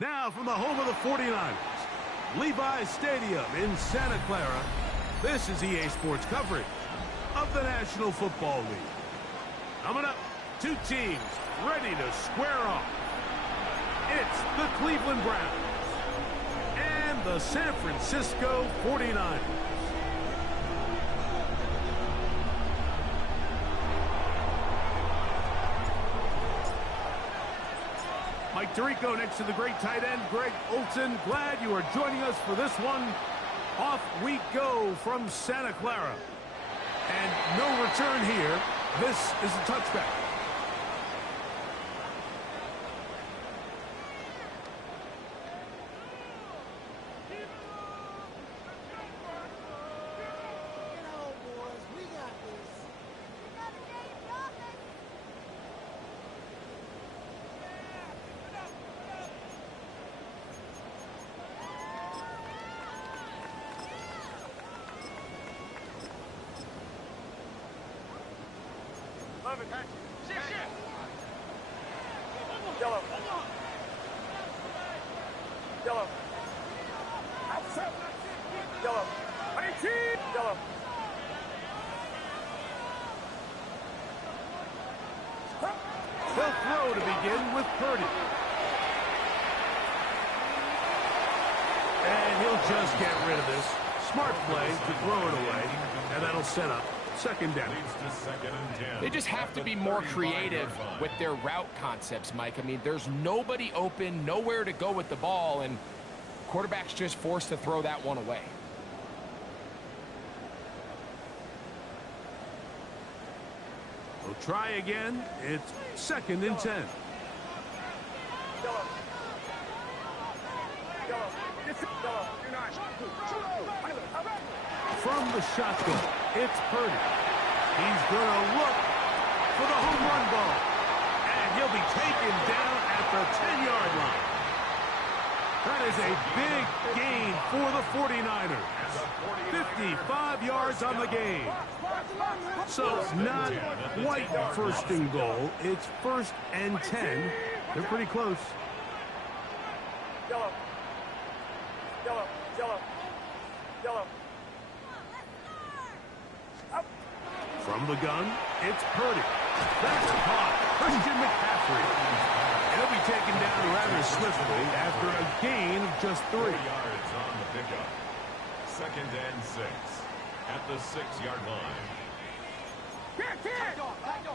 Now from the home of the 49ers, Levi's Stadium in Santa Clara, this is EA Sports coverage of the National Football League. Coming up, two teams ready to square off. It's the Cleveland Browns and the San Francisco 49ers. Mike Tirico next to the great tight end, Greg Olson. Glad you are joining us for this one. Off we go from Santa Clara. And no return here. This is a touchback. Yellow. Yellow. Yellow. Yellow. They'll throw to begin with Purdy. And he'll just get rid of this. Smart play to throw it away. And that'll set up second down. They just have to be more creative with their route concepts, Mike. I mean, there's nobody open, nowhere to go with the ball, and quarterback's just forced to throw that one away. We'll try again. It's second and 10. From the shotgun, it's Purdy. He's going to look for the home run ball. And he'll be taken down at the 10-yard line. That is a big gain for the 49ers. 55 yards on the game. So not quite first and goal. It's first and 10. They're pretty close. Yellow. Yellow. Yellow. Yellow. From the gun, it's Purdy. That's caught. Christian McCaffrey. He'll be taken down rather swiftly after a gain of just 3 yards on the pickup. Second and 6 at the 6-yard line.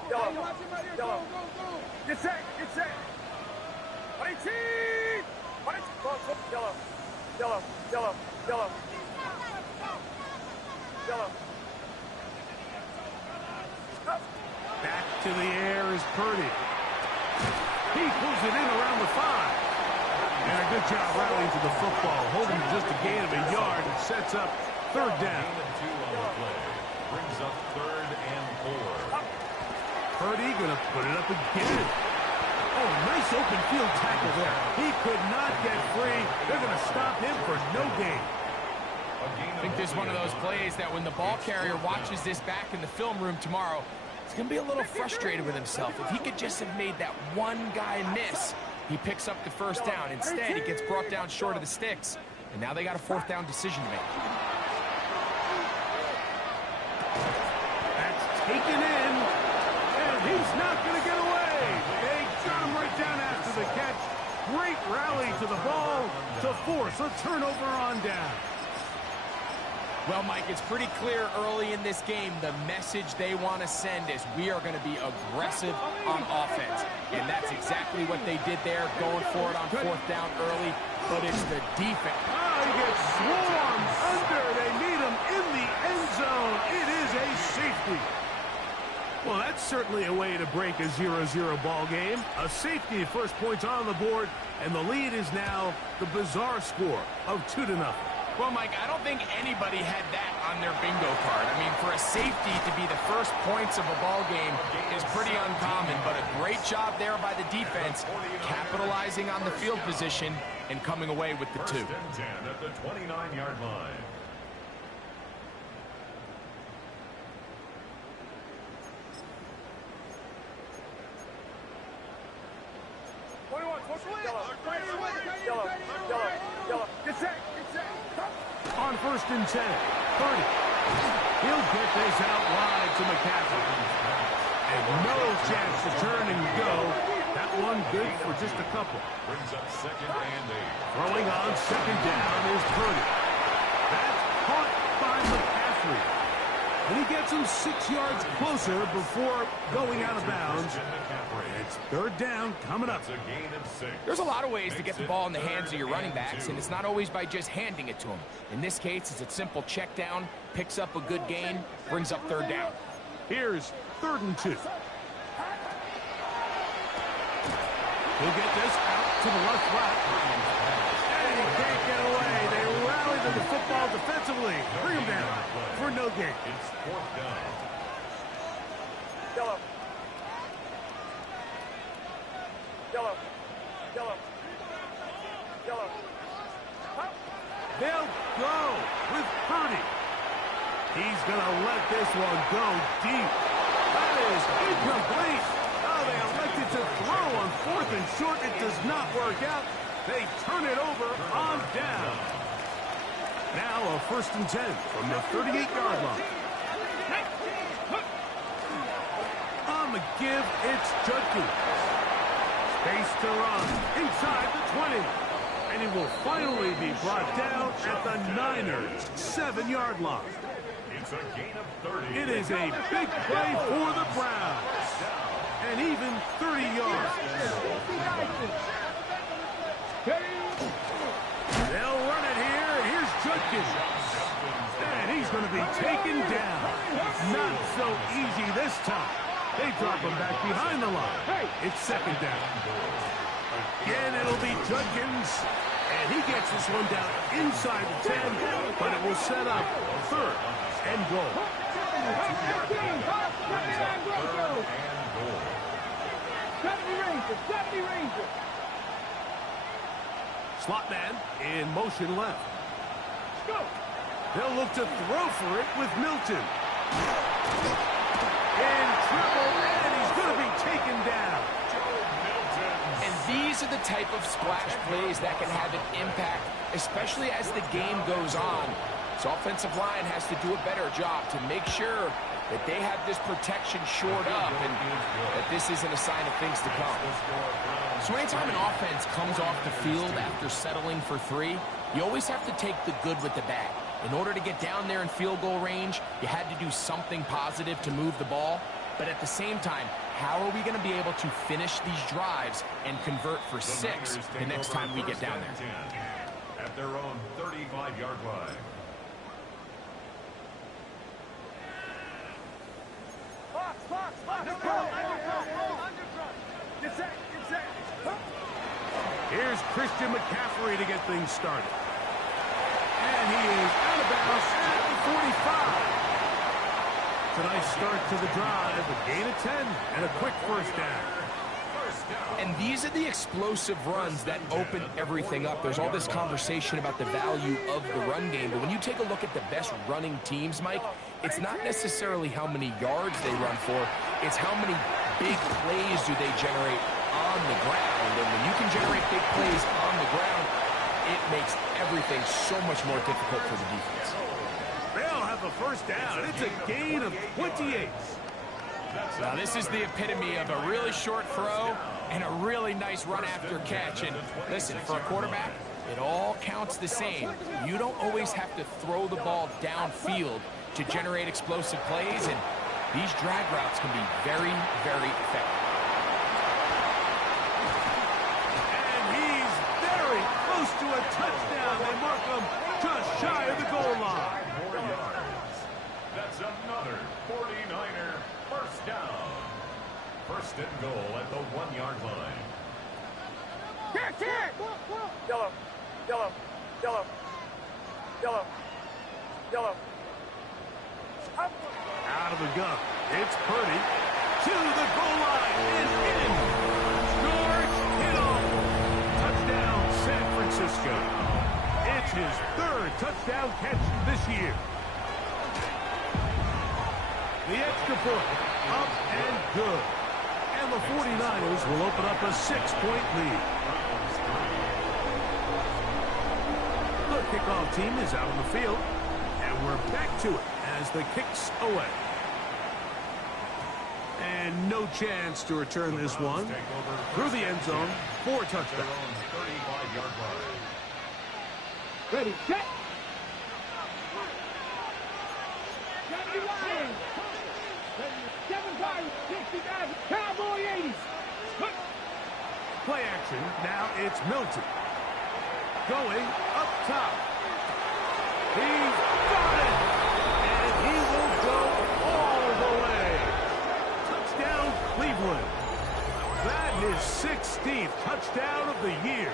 Yellow. Yellow. Get set. Get set. Yellow. Yellow. Yellow. Yellow. Yellow. Back to the air is Purdy. He pulls it in around the 5. And a good job rallying to the football, holding just a gain of a yard and sets up third down. Gain of 2 on the play. Brings up third and 4. Purdy going to put it up again. Oh, nice open field tackle there. He could not get free. They're going to stop him for no gain. I think this is one of those plays that when the ball carrier watches this back in the film room tomorrow, he's going to be a little frustrated with himself. If he could just have made that one guy miss, he picks up the first down. Instead, he gets brought down short of the sticks, and now they got a fourth down decision to make. That's taken in, and he's not going to get away. They got him right down after the catch. Great rally to the ball to force a turnover on down. Well, Mike, it's pretty clear early in this game the message they want to send is we are going to be aggressive on offense. And that's exactly what they did there, going for it on fourth down early. But it's the defense. Oh, he gets swarmed under. They meet him in the end zone. It is a safety. Well, that's certainly a way to break a 0-0 ball game. A safety, first points on the board, and the lead is now the bizarre score of 2-0. Well, Mike, I don't think anybody had that on their bingo card. I mean, for a safety to be the first points of a ball game is pretty uncommon, but a great job there by the defense, capitalizing on the field position and coming away with the 2. First and 10 at the 29-yard line. Get set. On 1st and 10, Purdy. He'll get this out wide to McCaffrey. And no chance to turn and go. That one good for just a couple. Brings up 2nd and 8. Throwing on 2nd down is Purdy. That's caught by McCaffrey. And he gets him 6 yards closer before going out of bounds. It's 3rd down coming up. That's a gain of 6. There's a lot of ways to get the ball in the hands of your running backs, and it's not always by just handing it to them. In this case, it's a simple check down, picks up a good gain, brings up 3rd down. Here's 3rd and 2. He'll get this out to the left flat. And he can't get away. They rally to the football defensively. Bring him down for no gain. It's 4th down. Yellow. They'll go with Purdy. He's going to let this one go deep. That is incomplete. Oh, they elected to throw on 4th and short. It does not work out. They turn it over on down. Now a 1st and 10 from the 38-yard line. On the give, it's Judkins. Space to run inside the 20. And he will finally be brought down at the Niners' 7-yard line. It's a gain of 30. It is a big play for the Browns. And even 30 yards. They'll run it here. Here's Judkins. And he's going to be taken down. Not so easy this time. They drop him back behind the line. It's 2nd down. Again, it'll be Judkins. And he gets this one down inside the 10, but it will set up 3rd and goal. Slot man in motion left. They'll look to throw for it with Milton. In trouble, and he's going to be taken down. And these are the type of splash plays that can have an impact, especially as the game goes on. So offensive line has to do a better job to make sure that they have this protection shored up and that this isn't a sign of things to come. So anytime an offense comes off the field after settling for 3, you always have to take the good with the bad. In order to get down there in field goal range, you had to do something positive to move the ball. But at the same time, how are we going to be able to finish these drives and convert for 6 the next time we get down there? At their own 35-yard line. Here's Christian McCaffrey to get things started. And he is out of bounds at the 45. It's a nice start to the drive, a gain of 10, and a quick 1st down. And these are the explosive runs that open everything up. There's all this conversation about the value of the run game, but when you take a look at the best running teams, Mike, it's not necessarily how many yards they run for, it's how many big plays do they generate on the ground. And when you can generate big plays on the ground, it makes everything so much more difficult for the defense. They'll have a 1st down. It's a gain of 28. Now, this is the epitome of a really short throw and a really nice run after catch. And listen, for a quarterback, it all counts the same. You don't always have to throw the ball downfield to generate explosive plays, and these drag routes can be very, very effective. And he's very close to a touchdown. They mark him just shy of the goal line. 4 yards. That's another 49er 1st down. 1st and goal at the 1-yard line. Yellow. Out of the gun. It's Purdy. To the goal line. And in. George Kittle. Touchdown, San Francisco. It's his 3rd touchdown catch this year. The extra point. Up and good. And the 49ers will open up a 6-point lead. kickoff team is out on the field. And we're back to it as the kick's away. And no chance to return this one through the end zone for a touchdown. 35-yard line. Ready, set. Got the line. 75, 60,000, Cowboy 80s. Play action. Now it's Milton. Going up top. He's got it. And he will go all the way. Touchdown, Cleveland. That is his 16th touchdown of the year.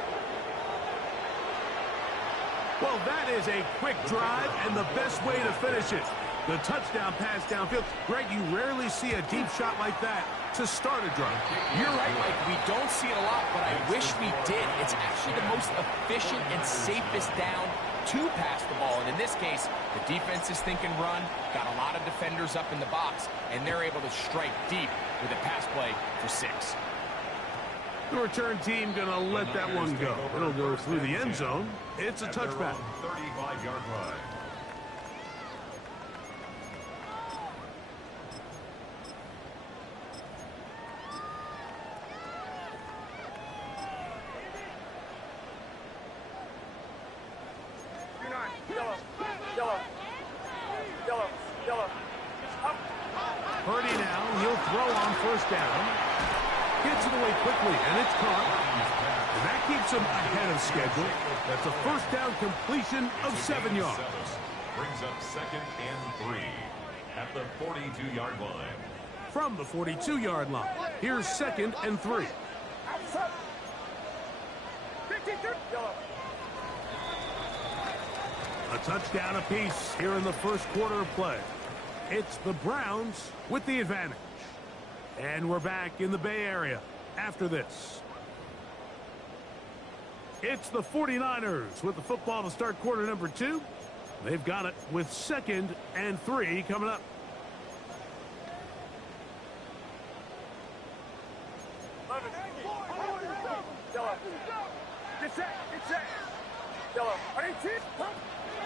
Well, that is a quick drive and the best way to finish it. The touchdown pass downfield. Greg, you rarely see a deep shot like that to start a drive. You're right, Mike. We don't see it a lot, but I wish we did. It's actually the most efficient and safest down to pass the ball. And in this case, the defense is thinking run, got a lot of defenders up in the box, and they're able to strike deep with a pass play for 6. The return team going to let that one go. It'll go through the end zone. It's a touchback. 35-yard line. Purdy now, he'll throw on first down. Gets it away quickly, and it's caught. And that keeps him ahead of schedule. That's a first down completion of 7 yards. Brings up 2nd and 3 at the 42-yard line. From the 42-yard line, here's 2nd and 3. A touchdown apiece here in the first quarter of play. It's the Browns with the advantage. And we're back in the Bay Area after this. It's the 49ers with the football to start quarter number 2. They've got it with 2nd and 3 coming up.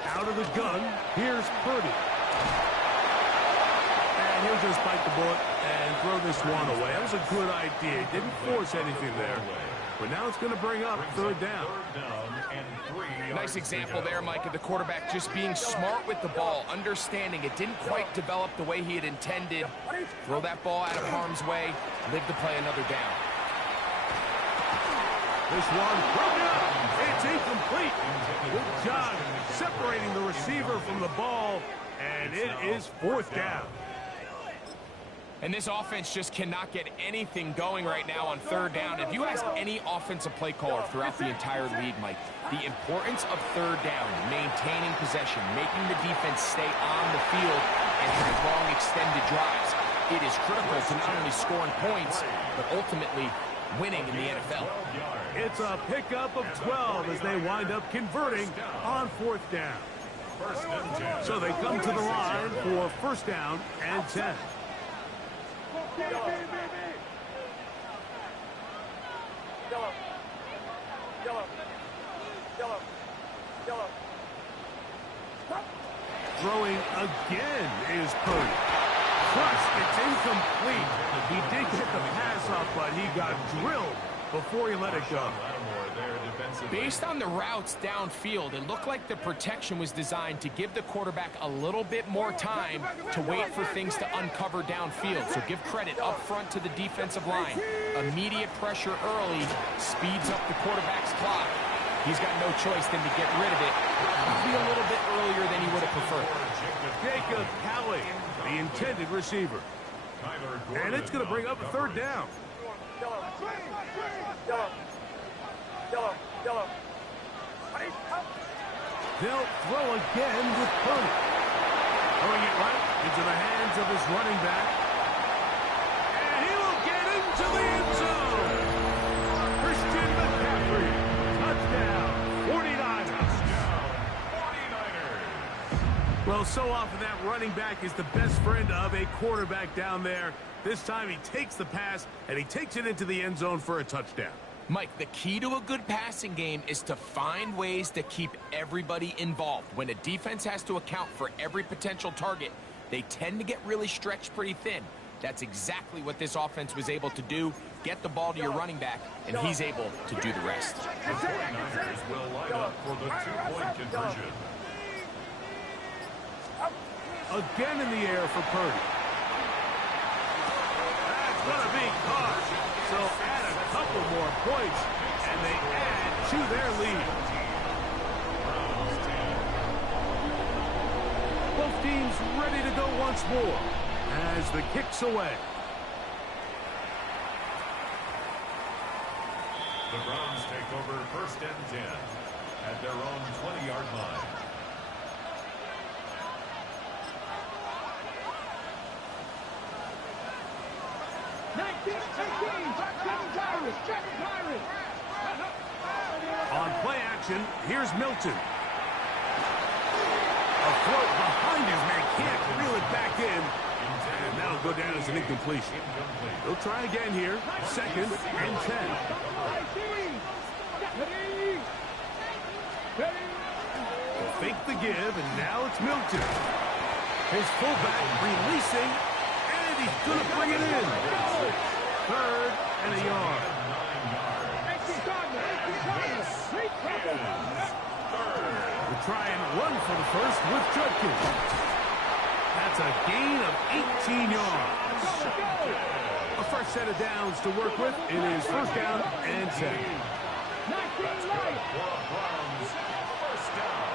Out of the gun, here's Purdy. And he'll just bite the bullet and throw this one away. That was a good idea. He didn't force anything there. But now it's going to bring up 3rd down. Nice example there, Mike, of the quarterback just being smart with the ball, understanding it didn't quite develop the way he had intended. Throw that ball out of harm's way, live to play another down. This one broken up. It's incomplete. Good job separating the receiver from the ball, and it is 4th down. And this offense just cannot get anything going right now on 3rd down. If you ask any offensive play caller throughout the entire league, Mike, the importance of 3rd down, maintaining possession, making the defense stay on the field and have long extended drives, it is critical to not only scoring points, but ultimately winning in the NFL. It's a pickup of 12 as they wind up converting on 4th down. So they come to the line for 1st down and 10. Throwing again is Purdy. Crushed, it's incomplete. He did get the pass off, but he got drilled before he let it go. Based on the routes downfield, it looked like the protection was designed to give the quarterback a little bit more time to wait for things to uncover downfield. So give credit up front to the defensive line. Immediate pressure early speeds up the quarterback's clock. He's got no choice than to get rid of it. Probably a little bit earlier than he would have preferred. Jacob Howley, the intended receiver. And it's going to bring up a 3rd down. They'll throw again with Purdy. Throwing it right into the hands of his running back. And he will get into the end zone. Christian McCaffrey. Touchdown. 49ers. Well, so often that running back is the best friend of a quarterback down there. This time he takes the pass, and he takes it into the end zone for a touchdown. Mike, the key to a good passing game is to find ways to keep everybody involved. When a defense has to account for every potential target, they tend to get really stretched pretty thin. That's exactly what this offense was able to do. Get the ball to your running back, and he's able to do the rest. The 49ers will line up for the two-point conversion. Again in the air for Purdy. That's going to be caught. So add a couple more points, and they add to their lead. Both teams ready to go once more as the kick's away. The Browns take over 1st and 10 at their own 20-yard line. On play action, here's Milton. A throw behind his man, can't reel it back in. And that'll go down as an incompletion. They'll try again here. 2nd and 10. They'll fake the give, and now it's Milton. His fullback releasing, and he's going to bring it in. 3rd and a yard. We'll try and run for the first with Judkins. That's a gain of 18 yards. A fresh set of downs to work with. It is 1st down and 10.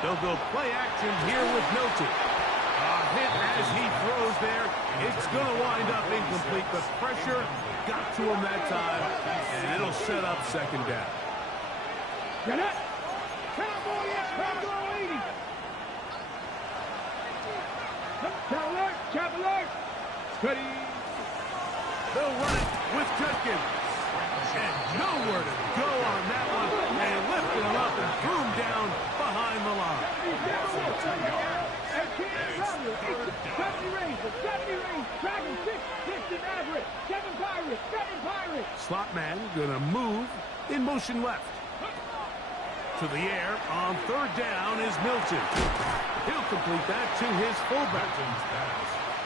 They'll go play action here with Milton. A hit as he throws there. It's going to wind up incomplete. The pressure got to him that time, and it'll set up 2nd down. Get it! Cowboy, Cowboy 80! Chop alert! Ready! They'll run it with Judkins. And nowhere to go on that one. And lifted him up and threw him down behind the line. 70 range, Dragon 6 average, 7 Pirates. Slot man gonna move in motion left. To the air on 3rd down is Milton. He'll complete that to his fullback.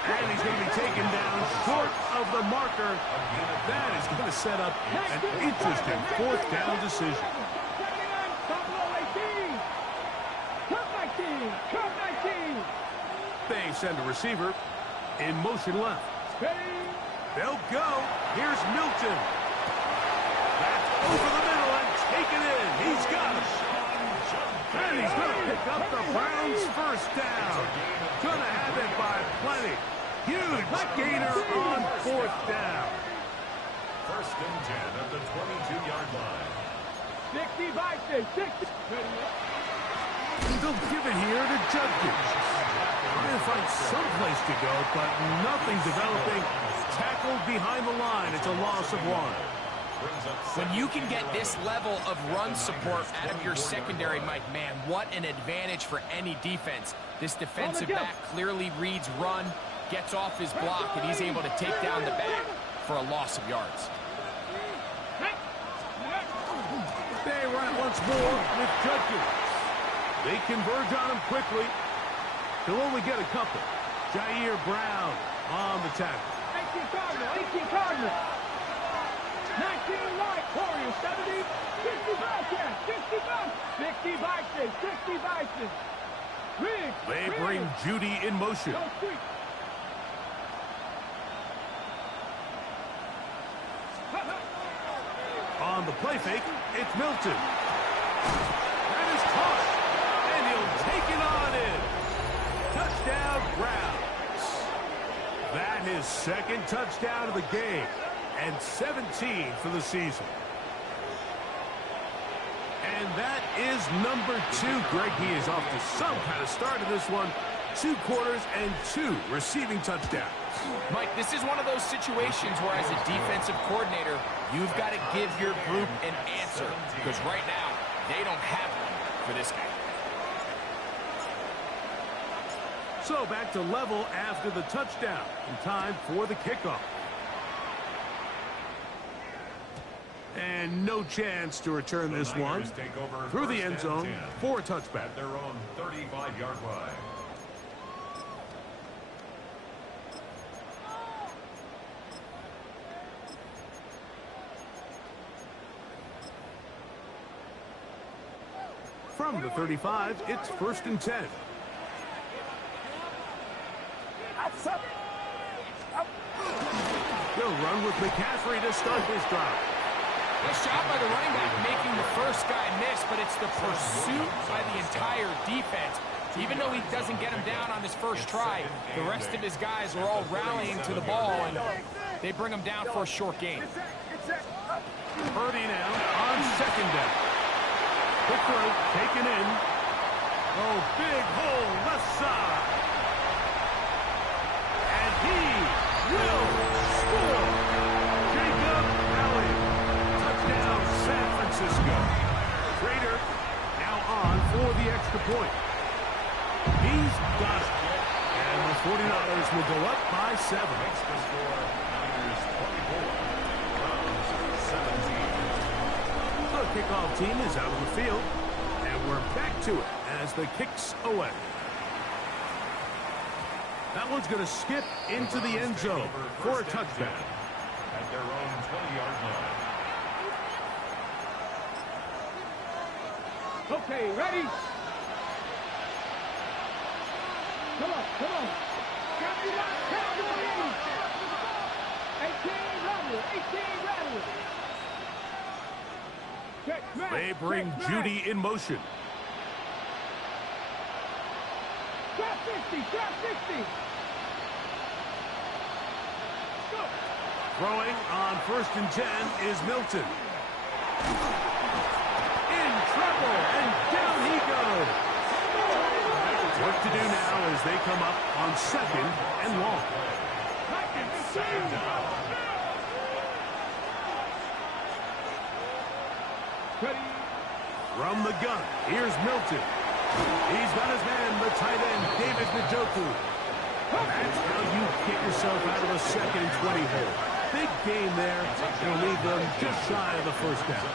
And he's going to be taken down short of the marker. That is going to set up an interesting 4th down decision. They send a receiver in motion left. They'll go. Here's Milton. That's over the middle and taken in. He's got it. And he's going to pick up the Browns' 1st down. Going to have it by plenty. Huge gainer on 4th down. 1st and 10 at the 22-yard line. 60. They'll give it here to Judkins. Trying to find some place to go, but nothing developing. Tackled behind the line. It's a loss of 1. When you can get this level of run support out of your secondary, Mike, man, what an advantage for any defense. This defensive back clearly reads run, gets off his block, and he's able to take down the back for a loss of yards. They run it once more with Judkins. They converge on him quickly. He'll only get a couple. Jair Brown on the tackle. 18 Cardinal. 19 Light, Warriors, 70, 60 Bison. They bring Judy in motion. On the play fake, it's Milton. That is caught, and he'll take it on in. Touchdown, Browns. That his 2nd touchdown of the game, and 17 for the season. And that is number 2. Greg, he is off to some kind of start in this one. 2 quarters and 2 receiving touchdowns. Mike, this is one of those situations where as a defensive coordinator, you've got to give your group an answer. Because right now, they don't have one for this guy. So back to level after the touchdown. And time for the kickoff. And no chance to return this one through the end zone for a touchback. At their own 35-yard line. From the 35, it's 1st and 10. He'll run with McCaffrey to start his drive. Nice job by the running back making the first guy miss, but it's the pursuit by the entire defense. Even though he doesn't get him down on his first try, the rest of his guys are all rallying to the ball, and they bring him down for a short gain. Purdy now on 2nd down. Quick throw, taken in. Oh, big hole, left side. And he will score. Jacob Elliott. Touchdown, San Francisco. Trader now on for the extra point. He's got it. And the 49ers will go up by 7. Makes the score Niners 24, Browns 17. The kickoff team is out on the field, and we're back to it as the kick's away. That one's going to skip into the end zone for a touchdown. At their own 20-yard line. Okay, ready? Come on, come on. Got me locked, count on in. 18 rattle, 18 rattle. They bring Judy in motion. Drop 50, drop 50. Go. Throwing on 1st and 10 is Milton. In trouble, and down he goes. What to do now as they come up on 2nd and long. From the gun, here's Milton. He's got his man, the tight end, David Njoku. That's how you get yourself out of a 2nd and 20 hole. Big game there. It'll leave them just shy of the first down.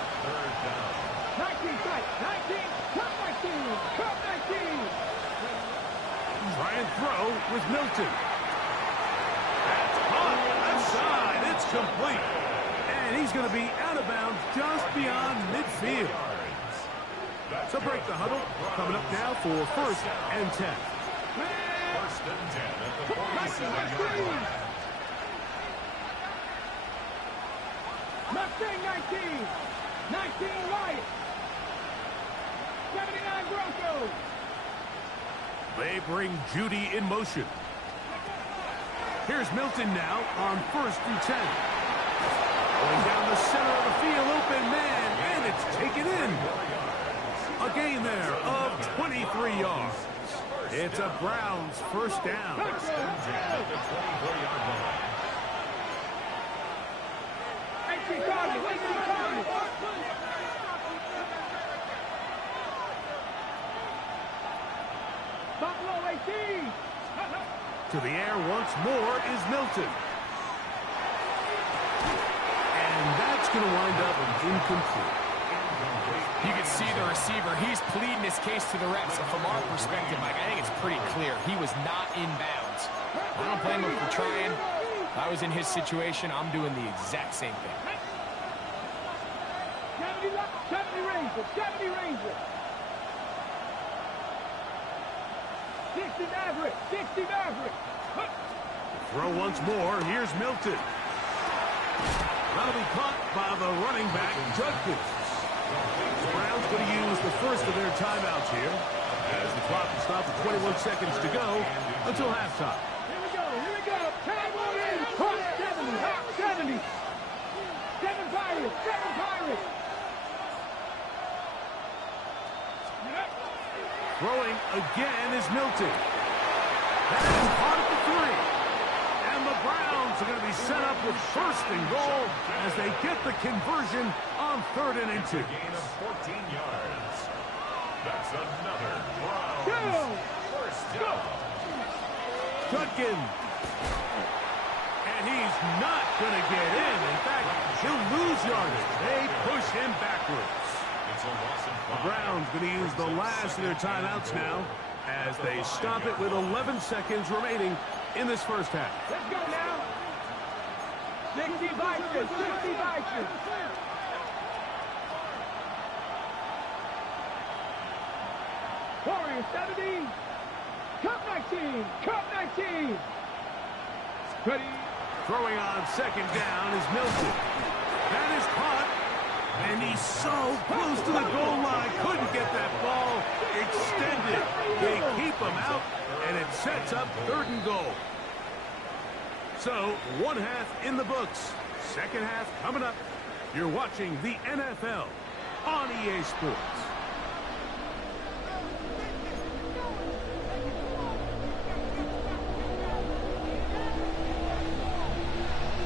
19, fight, 19, cut 19, cut 19. Try and throw with Milton. That's caught left side. It's complete. And he's going to be out of bounds just beyond midfield. So break the huddle. Coming up now for 1st and 10. 1st and 10 at the 47-yard line. Mustang 19, 19 right. 79 Broncos. They bring Judy in motion. Here's Milton now on 1st and 10. Going down the center of the field, open man, and it's taken in. A gain there of 23 yards. It's a Browns first down. 1st and 10 at the 24-yard line. 18 target, 18 target. Buffalo 18. To the air once more is Milton. And that's going to wind up incomplete. You can see the receiver. He's pleading his case to the refs. And from our perspective, Mike, I think it's pretty clear. He was not in bounds. I don't blame him for trying. If I was in his situation, I'm doing the exact same thing. 70 Ranger, 70 Ranger. 60 Maverick, 60 Maverick. Throw once more. Here's Milton. That'll be caught by the running back, Judkins. The Browns going to use the first of their timeouts here as the clock will stop at 21 seconds to go until halftime. Here we go, here we go. Time on in. Hot 70, hot 70. 7 Pirates, 7 Pirates. Throwing again is Milton. And caught at the 3. And the Browns are going to be set up with 1st and goal as they get the conversion on 3rd and 2. Gain of 14 yards. That's another Browns first down. Judkins. And he's not going to get in. In fact, he'll lose lose yardage. They push him backwards. It's a loss of 5. The Browns going to use the last of their timeouts now as they stop it with 11 seconds remaining in this first half. Let's go now. 60 Vikings, 60 Vikings. Warriors 70. Cup 19, Cup 19. Ready. Throwing on second down is Milton. That is caught. And he's so close to the goal line. Couldn't get that ball extended. They keep him out, and it sets up 3rd and goal. So, one half in the books. Second half coming up. You're watching the NFL on EA Sports.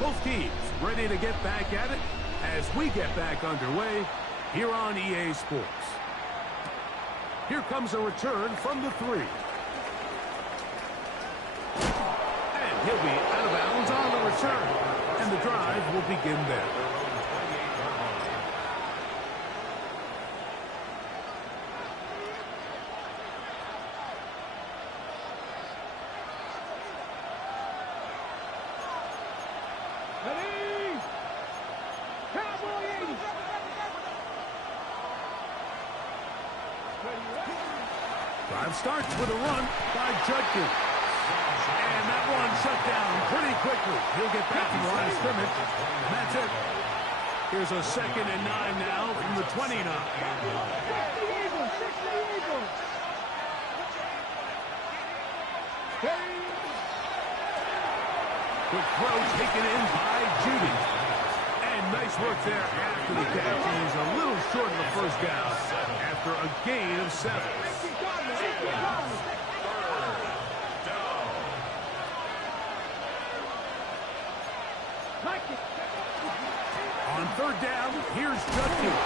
Both teams ready to get back at it as we get back underway here on EA Sports. Here comes a return from the 3. And he'll be out of bounds on the return. And the drive will begin there. Ready. Cowboy 80. Drive starts with a run by Judkins. And that one shut down pretty quickly. He'll get back to the line of scrimmage. And that's it. Here's a 2nd and 9 now from the 29. 60 Eagles, 60 Eagles. Ready. Quick throw taken in by Judy. And nice work there after the catch. He's a little short of the first down after a gain of 7. On 3rd down, here's Judkins.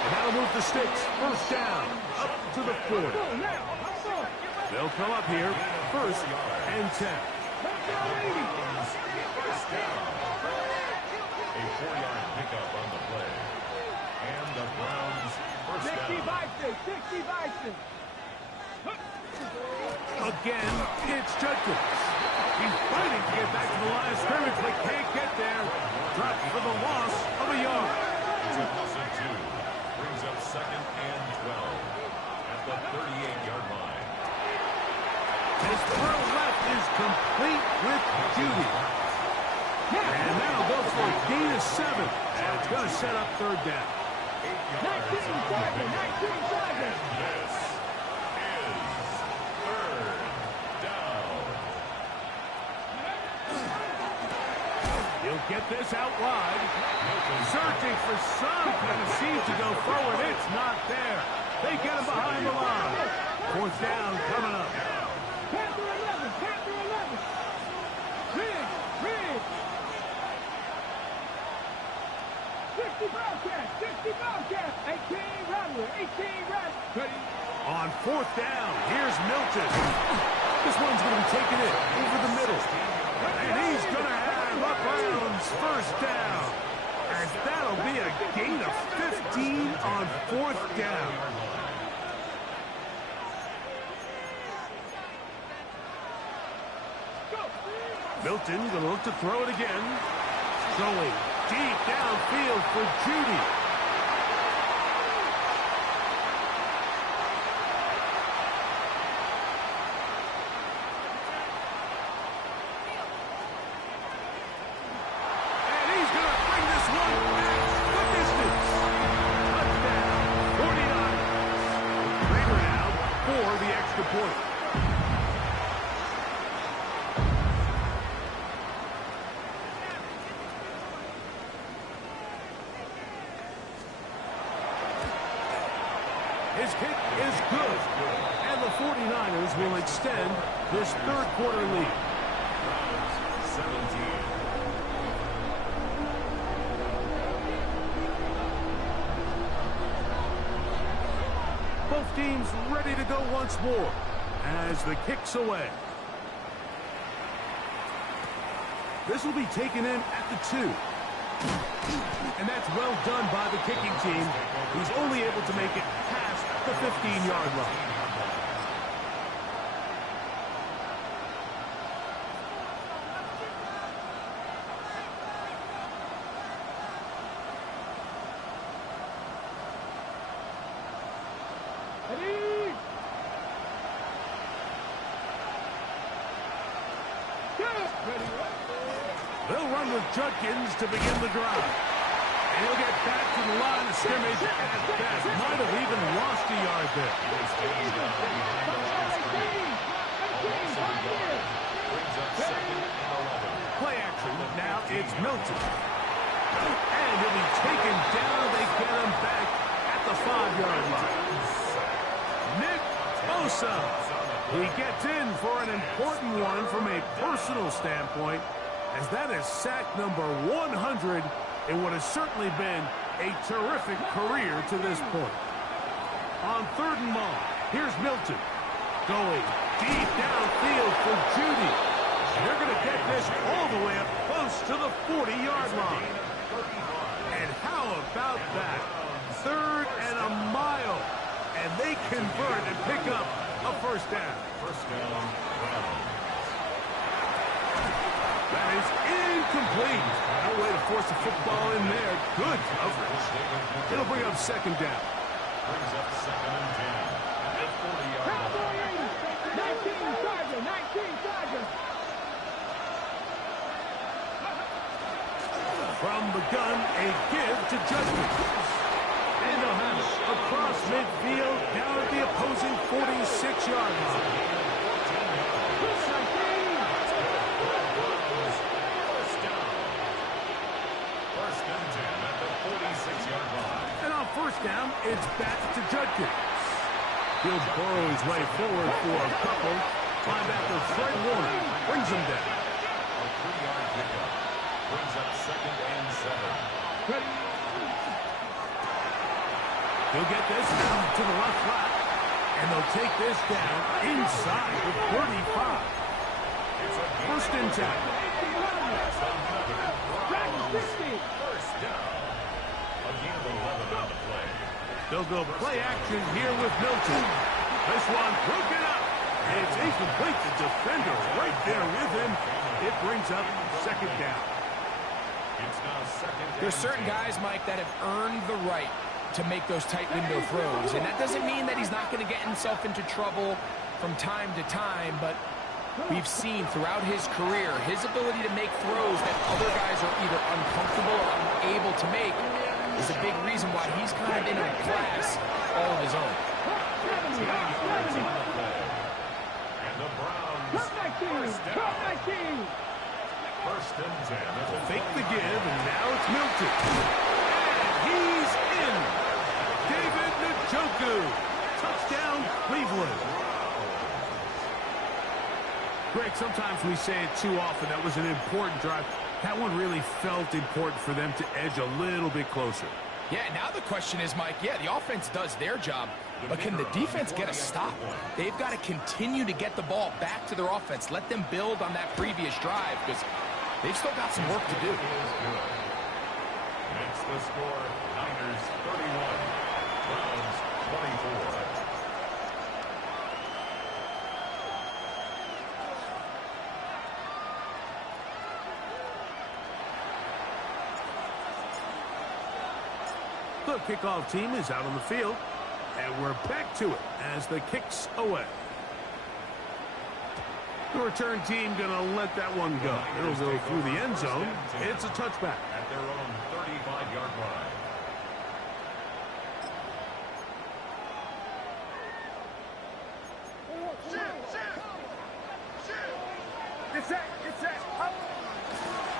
And that'll move the sticks. First down, up to the 40. They'll come up here, 1st and 10. A 4-yard pickup on the play. And the Browns first 60 down. Vikings, 60 Vikings. Again, it's Judkins. He's fighting to get back to the line of scrimmage, but can't get there. Dropped for the loss of a yard. It's a loss of 2. Brings up 2nd and 12 at the 38-yard line. His throw left is complete with Judy. And that'll go for a gain of 7. And it's going to set up 3rd down. 19 seconds, 19 seconds. This is 3rd down. He'll get this out wide. Searching for some kind of seed to go forward. It's not there. They get him behind the line. 4th down coming up. Panther 11, Panther 11. Ridge, Ridge. 60 Bobcats, 60 Bobcats. 18 Rattler, 18 Rattler. Ready. On 4th down, here's Milton. This one's going to be taken in over the middle. And he's going to have a Browns first down. And that'll be a gain of 15 on 4th down. Milton going to look to throw it again. Throwing deep downfield for Judy. And he's going to bring this one back the distance. Touchdown, 49. Kramer now for the extra point. His kick is good. And the 49ers will extend this 3rd quarter lead. 17. Both teams ready to go once more as the kick's away. This will be taken in at the 2. And that's well done by the kicking team, who's only able to make it past the 15-yard line. They'll run with Judkins to begin the drive. And he'll get back to the line of scrimmage at best. Might have even lost a yard there. Play action. Now it's Milton. And he'll be taken down. They get him back at the 5-yard line. Nick Bosa. He gets in for an important one from a personal standpoint, as that is sack number 100 in what has certainly been a terrific career to this point. On 3rd and long, here's Milton going deep downfield for Judy. And they're going to get this all the way up close to the 40-yard line. And how about that? 3rd and a mile. And they convert and pick up a first down. That is incomplete. No way to force the football in there. Good coverage. It'll bring up 2nd down. Brings up 2nd and 10 at the 40-yard line. 19 Charger, 19 Charger. From the gun, a give to Judkins. And they'll have it across midfield, down at the opposing 46-yard line. First and 10 at the 46-yard line. And on 1st down, it's back to Judkins. He'll burrow his way forward for a couple. Linebacker Fred Warner brings him down. A 3-yard pickup brings up 2nd and 7. He'll get this down to the left flat, and they'll take this down inside the 35. 1st and 10. First down. A gain of 11 on the play. They'll go play action here with Milton. This one broken up. And it's incomplete. The defender right there with him. It brings up 2nd down. It's now 2nd. There's certain guys, Mike, that have earned the right to make those tight window throws. And that doesn't mean that he's not going to get himself into trouble from time to time, but we've seen throughout his career his ability to make throws that other guys are either uncomfortable or unable to make is a big reason why he's kind of in a class all of his own. And the Browns. First and 10. Fake the give, and now it's Milton. And he's in. David Njoku. Touchdown, Cleveland. Greg, sometimes we say it too often. That was an important drive. That one really felt important for them to edge a little bit closer. Yeah, now the question is, Mike, yeah, the offense does their job, but can the defense get a stop? They've got to continue to get the ball back to their offense. Let them build on that previous drive, because they've still got some work to do. Next the score, Niners 31, Browns 24. The kickoff team is out on the field, and we're back to it as the kick's away. The return team going to let that one go. It'll go through the end zone. It's a touchback. At their own 35-yard line.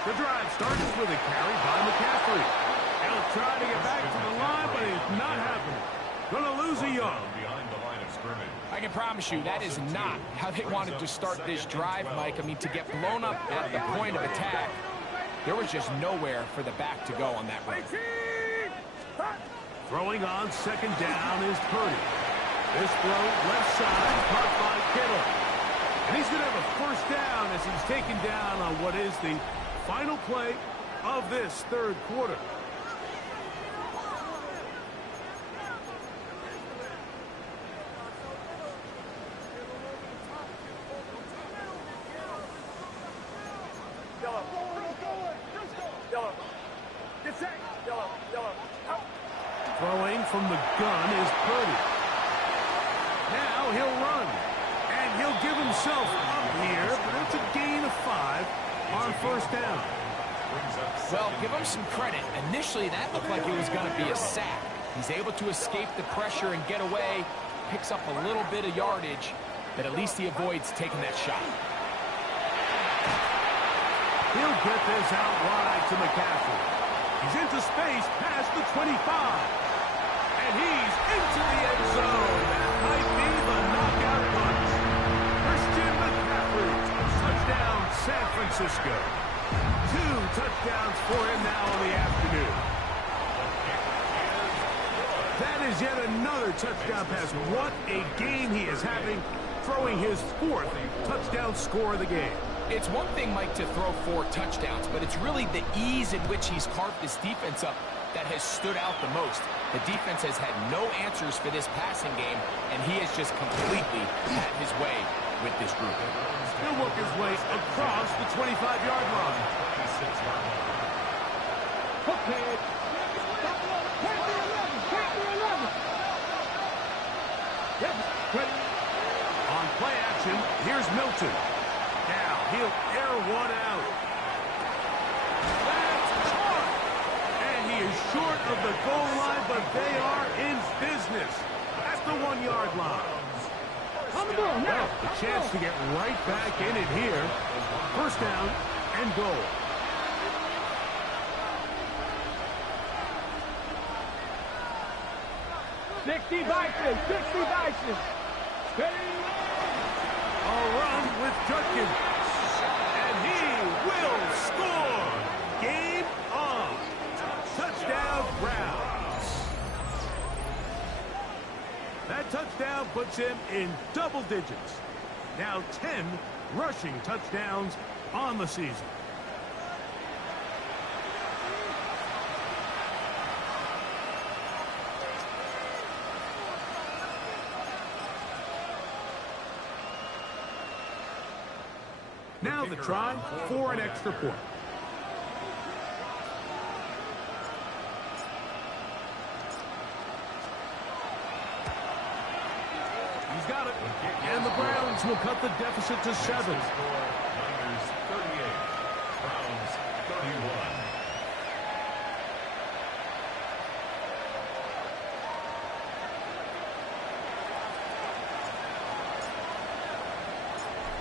The drive starts with a carry by McCaffrey. He'll try to get back to the line, but it's not happening. Going to lose a yard. Behind the line of scrimmage. I can promise you that is not how they wanted to start this drive, Mike. I mean, to get blown up at the point of attack, there was just nowhere for the back to go on that run. Throwing on 2nd down is Purdy. This throw left side, caught by Kittle. And he's going to have a first down as he's taken down on what is the final play of this third quarter. Throwing from the gun is Purdy. Now he'll run. And he'll give himself up here, but it's a gain of 5 on first down. Well, give him some credit. Initially, that looked like it was going to be a sack. He's able to escape the pressure and get away, picks up a little bit of yardage, but at least he avoids taking that shot. He'll get this out wide to McCaffrey. He's into space past the 25. And he's into the end zone. That might be the knockout punch. Christian McCaffrey. Touchdown, San Francisco. 2 touchdowns for him now in the afternoon. That is yet another touchdown pass. What a game he is having, throwing his 4th touchdown score of the game. It's one thing, Mike, to throw 4 touchdowns, but it's really the ease in which he's carved this defense up that has stood out the most. The defense has had no answers for this passing game, and he has just completely had his way with this group. He'll work his way across the 25-yard line. Okay. On play action, here's Milton. Now he'll air one out. That's caught. And he is short of the goal line, but they are in business at the 1-yard line. On the ball now. Well, a chance to get right back in it here. First down and goal. Sixty Bison. Steady. A run with Judkins. And he will score. Game on. Touchdown, Browns. That touchdown puts him in double digits. Now 10 rushing touchdowns on the season. Now the try for an extra point. He's got it. And the Browns will cut the deficit to 7. Niners 38, Browns 31.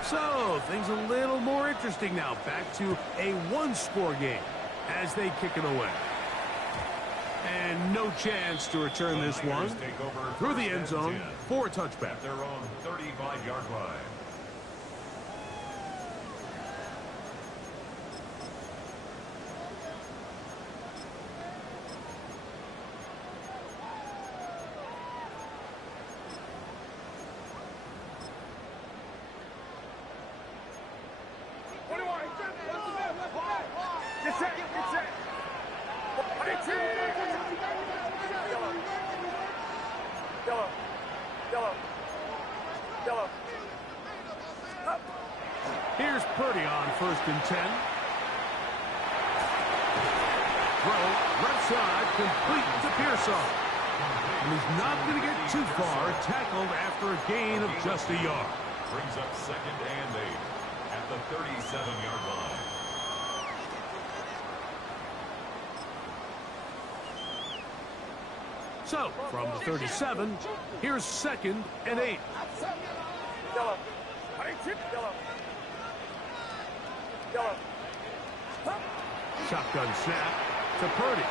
So, things a little more interesting now. Back to a 1-score game as they kick it away. And no chance to return this one through the end zone for a touchback. At their own 35-yard line. Here's Purdy on 1st and 10. Throw, left side, complete to Pearsall. And he's not going to get too far, tackled after a gain of just a yard. Brings up 2nd and 8 at the 37-yard line. So, from the 37, here's 2nd and 8. Shotgun snap to Purdy.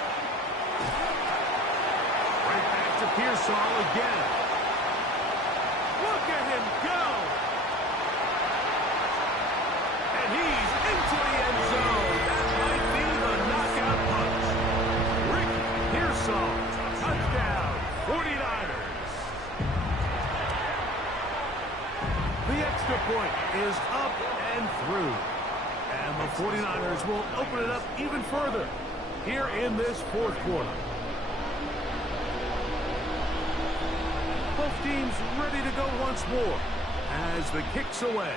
Right back to Pearsall again. Look at him go! And he's into the end zone. That might be the knockout punch. Ricky Pearsall, touchdown, 49ers. The extra point is up and through. And the 49ers will open it up even further here in this fourth quarter. Both teams ready to go once more as the kick's away.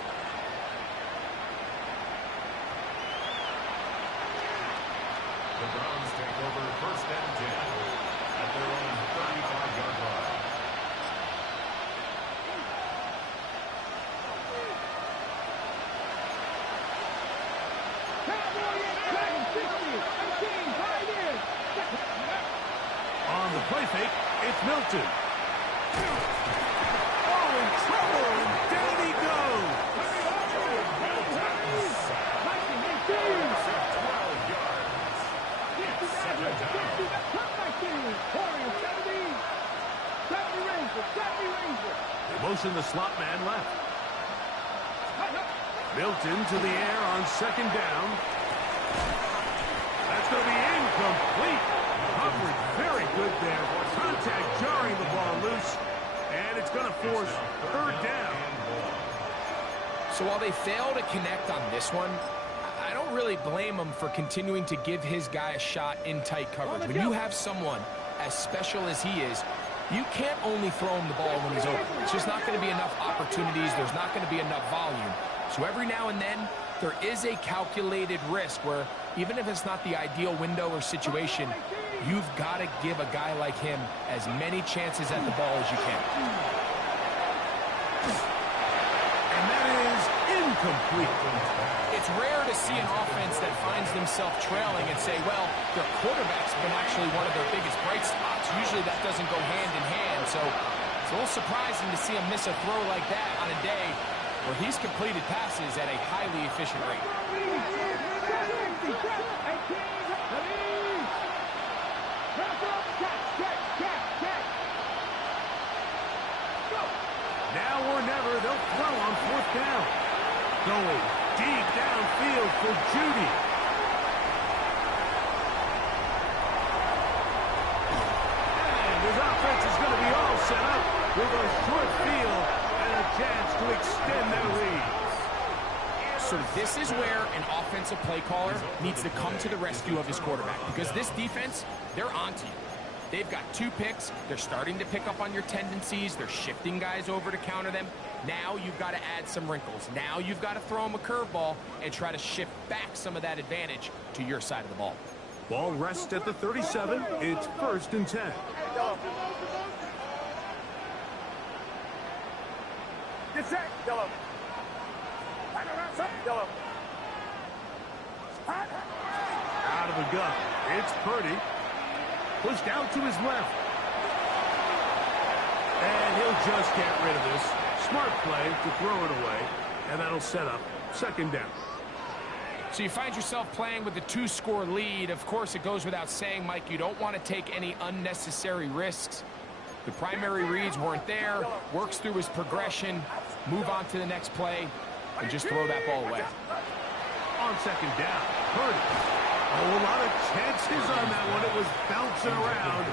The Browns take over first and 10 at their own 35-yard line. On the play fake, it's Milton. Oh, in trouble, and down he goes. They motion the slot man left. Milton to the air on second down. That's going to be incomplete. Coverage very good there. Contact jarring the ball loose. And it's going to force third down. So while they fail to connect on this one, I don't really blame him for continuing to give his guy a shot in tight coverage. When you have someone as special as he is, you can't only throw him the ball when he's open. It's just not going to be enough opportunities. There's not going to be enough volume. So every now and then, there is a calculated risk where even if it's not the ideal window or situation, you've got to give a guy like him as many chances at the ball as you can. And that is incomplete. It's rare to see an offense that finds themselves trailing and say, well, their quarterback's been actually one of their biggest bright spots. Usually that doesn't go hand in hand, so it's a little surprising to see him miss a throw like that on a day where he's completed passes at a highly efficient rate. Now or never, they'll throw on fourth down. Going deep downfield for Judy. And his offense is going to be all set up with a short field and a chance to extend their lead. So this is where an offensive play caller needs to come to the rescue of his quarterback, because this defense, they're onto you. They've got 2 picks. They're starting to pick up on your tendencies. They're shifting guys over to counter them. Now you've got to add some wrinkles. Now you've got to throw them a curveball and try to shift back some of that advantage to your side of the ball. Ball rests at the 37. It's first and 10. Get set, yellow. Yellow. Out of the gun. It's Purdy. Pushed out to his left. And he'll just get rid of this. Smart play to throw it away. And that'll set up second down. So you find yourself playing with a 2-score lead. Of course, it goes without saying, Mike, you don't want to take any unnecessary risks. The primary reads weren't there. Works through his progression. Move on to the next play. And just throw that ball away. On second down, Purdy. Oh, a lot of chances on that one. It was bouncing around,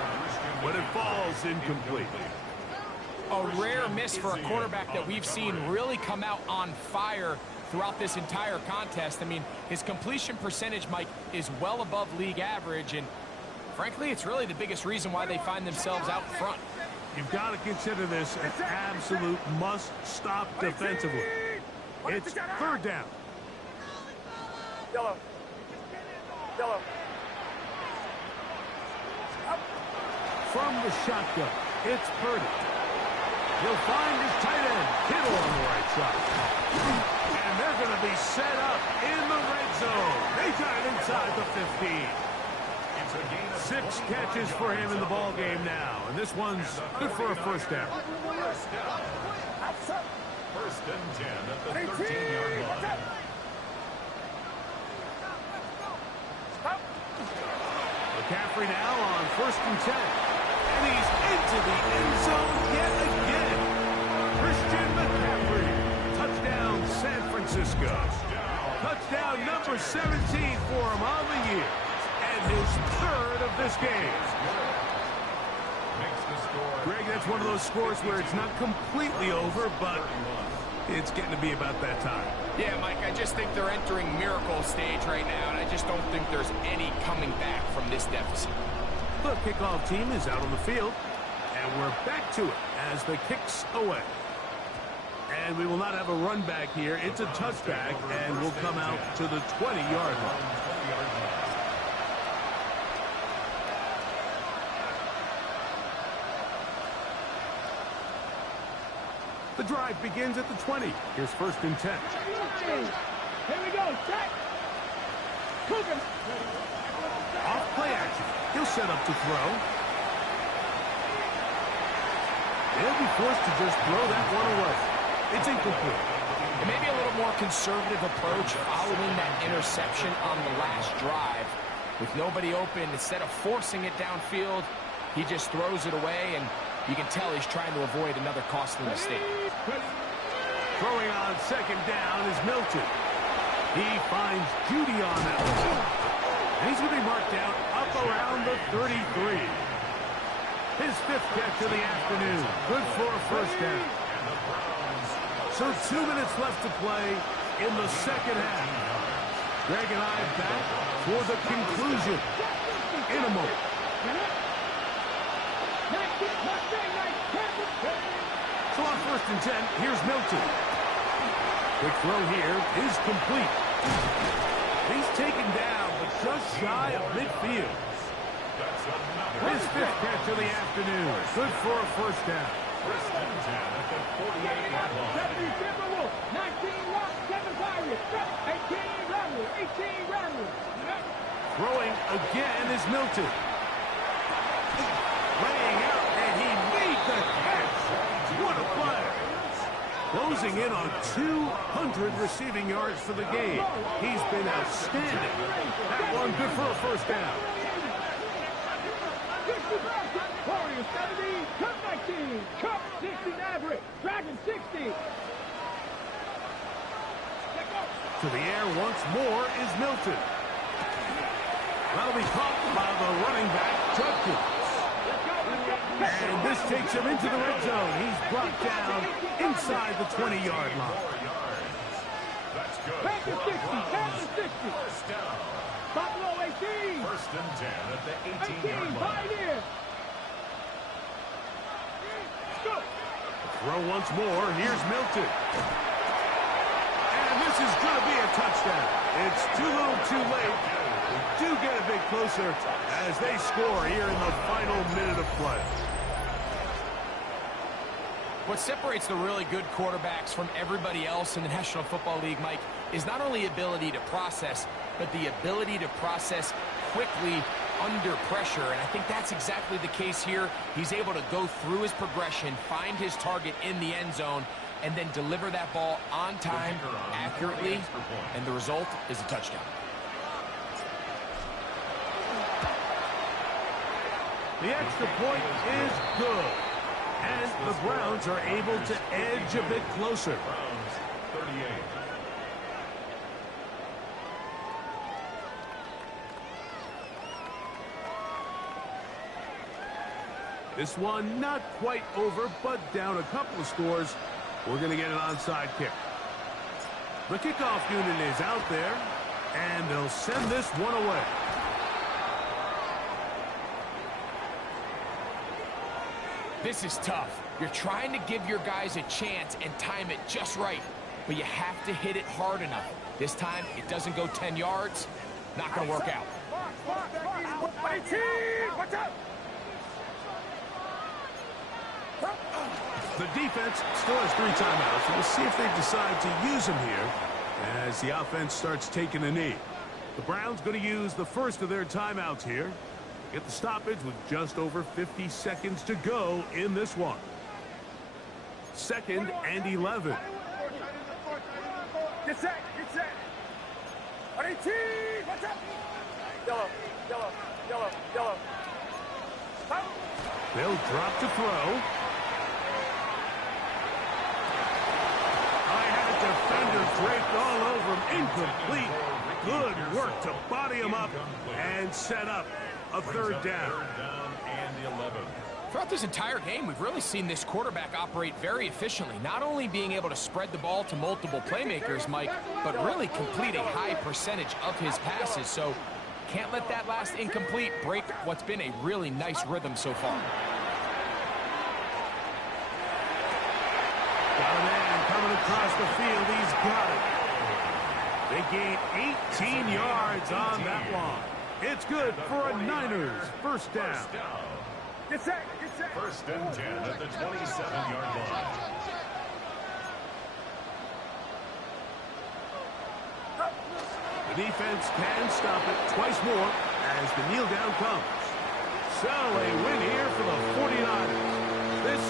but it falls incomplete. A rare miss for a quarterback that we've seen really come out on fire throughout this entire contest. I mean, his completion percentage, Mike, is well above league average, and frankly, it's really the biggest reason why they find themselves out in front. You've got to consider this an absolute must-stop defensively. It's third down. Yellow. Yellow. From the shotgun, it's Purdy. He'll find his tight end, Kittle, on the right side. And they're going to be set up in the red zone. They got it inside the 15. 6 catches for him in the ball game now, and this one's good for a first down. First and 10 at the 13-yard line. McCaffrey now on first and 10. And he's into the end zone yet again. Christian McCaffrey. Touchdown, San Francisco. Touchdown number 17 for him on the year. And his third of this game. Greg, that's one of those scores where it's not completely over, but It's getting to be about that time. Yeah, Mike, I just think they're entering miracle stage right now, and I just don't think there's any coming back from this deficit. The kickoff team is out on the field, and we're back to it as the kick's away. And we will not have a run back here. It's a touchback, and we'll come out to the 20-yard line. The drive begins at the 20. Here's 1st and 10. Here we go, set. Cooking. Off play action. He'll set up to throw. They'll be forced to just throw that one away. It's incomplete. And maybe a little more conservative approach following that interception on the last drive. With nobody open, instead of forcing it downfield, he just throws it away, and you can tell he's trying to avoid another costly mistake. Throwing on 2nd down is Milton. He finds Judy on that one. And he's going to be marked down up around the 33. His 5th catch of the afternoon. Good for a 1st down. So 2 minutes left to play in the 2nd half. Greg and I back for the conclusion in a moment. So on 1st and 10, here's Milton. Quick throw here is complete. He's taken down, but just shy of midfield. His 5th catch of the afternoon. Good for a 1st down. 1st and 10 at the 48-yard line. 19 walk, 7 fires, 18 runners, 18 runners. Throwing again is Milton. Laying out, and he made the catch. What a play. Closing in on 200 receiving yards for the game. He's been outstanding. That one good for a 1st down. Warriors 70, Cup 19, Cup 60 average, Dragon 60. To the air once more is Milton. That'll be caught by the running back, Judkins. And this takes him into the red zone. He's brought down inside the 20-yard line. That's good. Back to 60, back to 60. 1st down. Buffalo 18. 1st and 10 at the 18-yard 18, line. pioneer. Throw once more. Here's Milton. And this is going to be a touchdown. It's too little too late. We do get a bit closer as they score here in the final minute of play. What separates the really good quarterbacks from everybody else in the National Football League, Mike, is not only ability to process, but the ability to process quickly under pressure, and I think that's exactly the case here. He's able to go through his progression, find his target in the end zone, and then deliver that ball on time, accurately, and the result is a touchdown. The extra point is good, and the Browns are able to edge a bit closer. Browns 38. This one not quite over, but down a couple of scores. We're going to get an onside kick. The kickoff unit is out there, and they'll send this one away. This is tough. You're trying to give your guys a chance and time it just right, but you have to hit it hard enough. This time, it doesn't go 10 yards. Not going to work out. The defense still has 3 timeouts. We'll see if they decide to use them here as the offense starts taking a knee. The Browns going to use the first of their timeouts here. Get the stoppage with just over 50 seconds to go in this one. 2nd and 11. Get set, get set. 18, what's up? Yellow, yellow, yellow, yellow. They'll drop to throw. Defender draped all over him. Incomplete. Good work to body him up and set up a 3rd down. 3rd down and the 11. Throughout this entire game, we've really seen this quarterback operate very efficiently, not only being able to spread the ball to multiple playmakers, Mike, but really complete a high percentage of his passes. So can't let that last incomplete break what's been a really nice rhythm so far. Got a man coming across the field. He's got it. They gain 18 yards on that one. It's good for a Niners first down. Get set. First and 10 at the 27-yard line. The defense can stop it twice more as the kneel down comes. So a win here for the 49ers. This